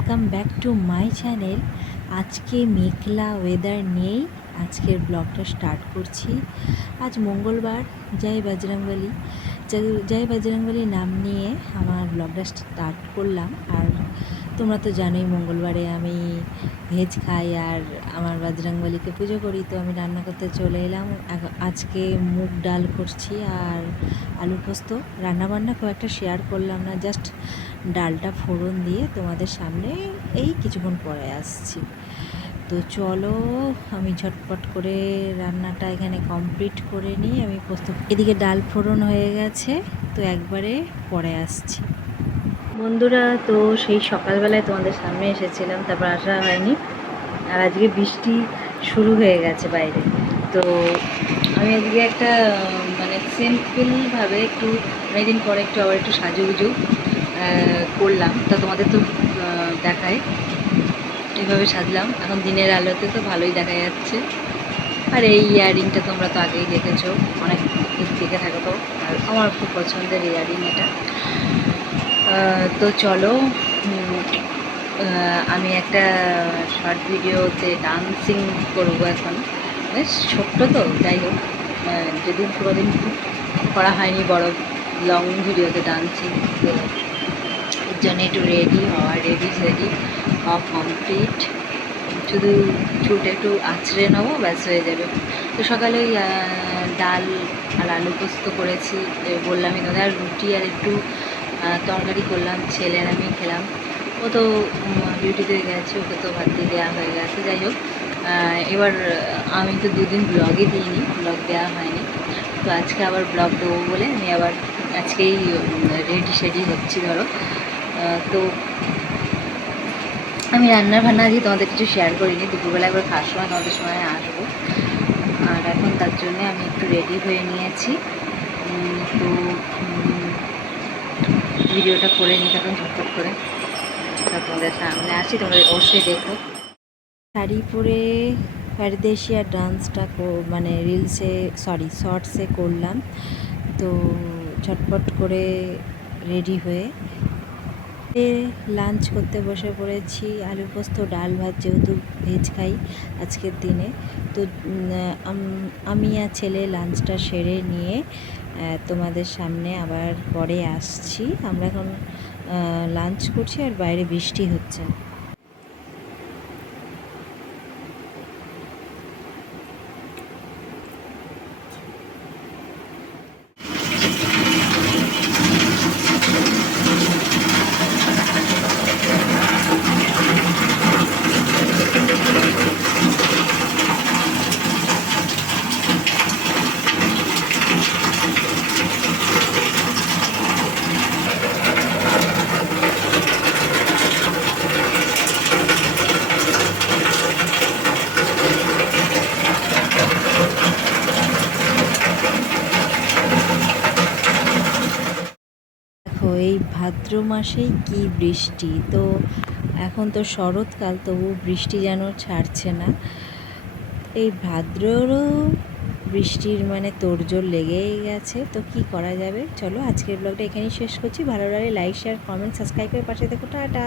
Welcome back to my channel আজকে মেঘলা weather নিয়েই আজকের ব্লগটা স্টার্ট করছি। আজ মঙ্গলবার। জয় বাজরাঙ্গলি জয়- বাজরাঙ্গলি নাম নিয়ে আমার ব্লগটা স্টার্ট করলাম। আর তোমরা তো জানোই, মঙ্গলবারে আমি ভেজ খাই আর আমার বজরংবলীকে পুজো করি, তো আমি রান্না করতে চলে এলাম। আজকে মুগ ডাল করছি আর আলু পোস্ত। রান্নাবান্না খুব একটা শেয়ার করলাম না জাস্ট ডালটা ফোড়ন দিয়ে তোমাদের সামনে এই কিছুক্ষণ পরে আসছি। তো চলো, আমি ঝটপট করে রান্নাটা এখানে কমপ্লিট করে নিই, আমি পোস্ত এদিকে ডাল ফোড়ন হয়ে গেছে, তো একবারে পরে আসছি। বন্ধুরা, তো সেই সকালবেলায় তোমাদের সামনে এসেছিলাম, তারপর আসা হয়নি। আর আজকে বৃষ্টি শুরু হয়ে গেছে বাইরে। তো আমি আজকে একটা মানে সিম্পলভাবে একটু, অনেকদিন পরে একটু আবার একটু সাজুগুজু করলাম। তা তোমাদের তো দেখায়। এইভাবে সাজলাম। এখন দিনের আলোতে তো ভালোই দেখা যাচ্ছে। আর এই ইয়াররিংটা তোমরা তো আগেই দেখেছ। অনেক দেখে থাকো তো। আর আমার খুব পছন্দের ইয়াররিং এটা। তো চলো আমি একটা শর্ট ভিডিওতে ডান্সিং করব এখন। বেশ ছোট্ট তো, যাই হোক। যেদিন কোনোদিন করা হয়নি বড় লং ভিডিওতে ডান্সিং তো এর জন্য একটু রেডি হওয়া রেডি রেডি হওয়া কমপ্লিট শুধু চুলটা একটু আছড়ে নেব, ব্যাস হয়ে যাবে। তো সকালে ওই ডাল আর আলু পোস্ত করেছি বললামই তোমাদের আর রুটি আর একটু তরকারি করলাম ছেলের আমি খেলাম। ও তো ডিউটিতে গেছে, ওকে তো ভাত দিয়ে দেওয়া হয়ে গেছে, যাই হোক। এবার আমি তো দুদিন ব্লগে দিইনি ব্লগ দেওয়া হয়নি। তো আজকে আবার ব্লগ দেবো বলে আমি আবার আজকেই রেডি সেডি হচ্ছি, ধরো। তো আমি রান্নার বান্না আজকে তোমাদের কিছু শেয়ার করিনি, দুপুরবেলা একবার খাওয়ার সময় তোমাদের সময় আসব। আর এখন তার জন্য আমি একটু রেডি হয়ে নিয়েছি। তো ভিডিওটা করে নিতে তখন ঝটপট করে। তোমাদের সামনে আসি তোমরা অবশ্যই দেখো। শাড়ি পরে প্যারদেশিয়া ডান্সটা মানে রিলসে সরি শর্টসে করলাম। তো ঝটপট করে রেডি হয়ে লাঞ্চ করতে বসে পড়েছি। আলু পোস্ত, ডাল ভাত যেহেতু ভেজ খাই আজকের দিনে। তো আমি আর ছেলে লাঞ্চটা সেরে নিয়ে তোমাদের সামনে আবার পরে আসছি। আমরা এখন লাঞ্চ করছি আর বাইরে বৃষ্টি হচ্ছে দেখো এই ভাদ্র মাসেই কি বৃষ্টি? তো এখন তো শরৎকাল, তবু বৃষ্টি যেন ছাড়ছে না। এই ভাদ্ররও বৃষ্টির মানে তোড়জোড় লেগেই গেছে। তো কি করা যাবে? চলো আজকের ব্লগটা এখানেই শেষ করছি। ভালো লাগলে লাইক শেয়ার কমেন্ট সাবস্ক্রাইব করে পাশে দেখো টাটা!